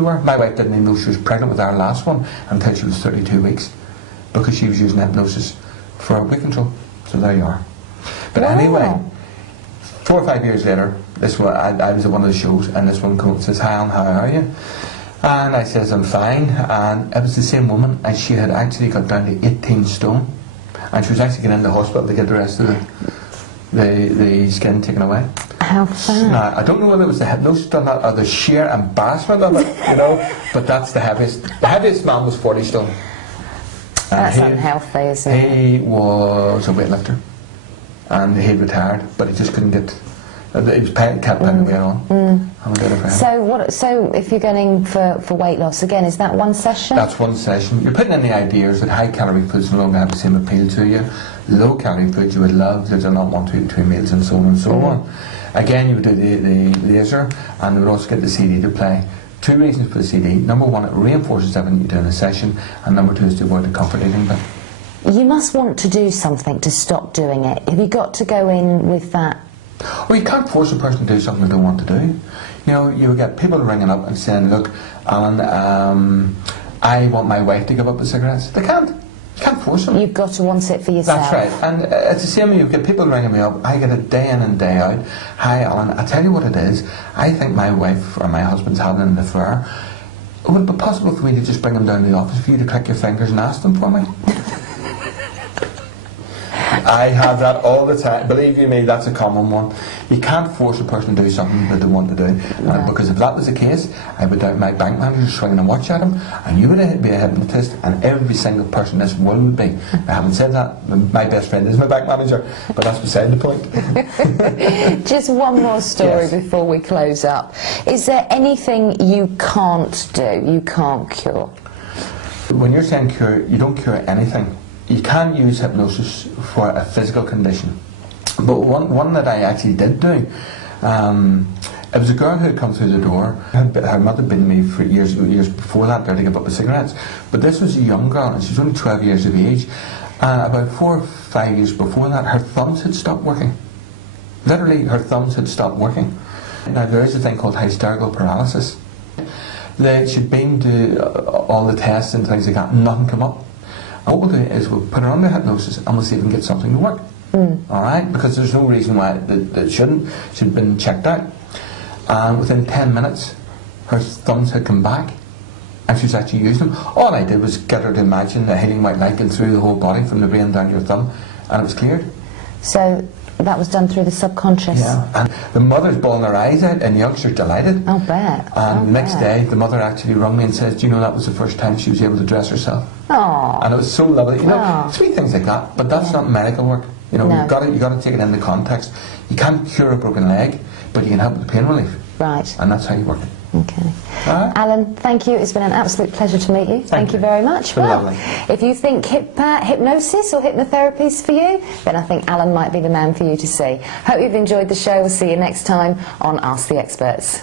My wife didn't even know she was pregnant with our last one until she was 32 weeks, because she was using hypnosis for weight control. So there you are. But anyway, 4 or 5 years later, this one, I was at one of the shows, and this one comes and says, "Hi Alan, how are you?" And I says, "I'm fine." And it was the same woman, and she had actually got down to 18 stone, and she was actually getting into the hospital to get the rest of the skin taken away. How fun. Now, I don't know whether it was the hypnosis done that or the sheer embarrassment of it, you know, but that's the heaviest. The heaviest man was 40 stone. That's unhealthy, isn't it? He was a weightlifter, and he retired, but he just couldn't get. He was kept paying the weight on. So if you're going for weight loss again, is that one session? That's one session. You're putting in the ideas that high calorie foods no longer have the same appeal to you. Low calorie foods you would love, they do not want to eat between meals, and so on and so on. Again, you would do the laser, and you would also get the CD to play. 2 reasons for the CD. Number one, it reinforces everything you do in a session, and number two is to avoid the comfort eating bit. You must want to do something to stop doing it. Have you got to go in with that? Well, you can't force a person to do something they don't want to do. You know, you get people ringing up and saying, "Look, Alan, I want my wife to give up the cigarettes." They can't. You can't force them. You've got to want it for yourself. That's right. And it's the same. You get people ringing me up. I get it day in and day out. "Hi, Alan, I tell you what it is. I think my wife or my husband's having an affair. Would it be possible for me to just bring him down to the office for you to click your fingers and ask them for me?" I have that all the time. Believe you me, that's a common one. You can't force a person to do something that they want to do. Because if that was the case, I would have my bank manager swinging a watch at him, and you would be a hypnotist, and every single person in this world would be. I haven't said that. My best friend is my bank manager, but that's beside the point. Just one more story before we close up. Is there anything you can't do, you can't cure? When you're saying cure, you don't cure anything. You can use hypnosis for a physical condition, but one that I actually did do, it was a girl who had come through the door. Her mother had been to me for years before that, there to give up the cigarettes, but this was a young girl, and she was only 12 years of age, and about 4 or 5 years before that, her thumbs had stopped working. Literally, her thumbs had stopped working. Now, there is a thing called hysterical paralysis. She'd been to all the tests and things like that, and nothing came up. What we'll do is we'll put her under hypnosis, and we'll see if we can get something to work. Alright? Because there's no reason why it shouldn't. She'd been checked out. And within 10 minutes, her thumbs had come back, and she was actually using them. All I did was get her to imagine a healing white light going through the whole body, from the brain down to your thumb, and it was cleared. So that was done through the subconscious? Yeah. And the mother's bawling her eyes out, and the youngster's delighted. I'll bet. And the next day, the mother actually rung me and says, "Do you know that was the first time she was able to dress herself?" Aww. And it was so lovely. You know, sweet things like that. But that's not medical work. You know, you've got to take it in the context. You can't cure a broken leg, but you can help with the pain relief. Right. And that's how you work it. Okay. Alan, thank you. It's been an absolute pleasure to meet you. Thank you very much. Well, if you think hypnosis or hypnotherapy is for you, then I think Alan might be the man for you to see. Hope you've enjoyed the show. We'll see you next time on Ask the Experts.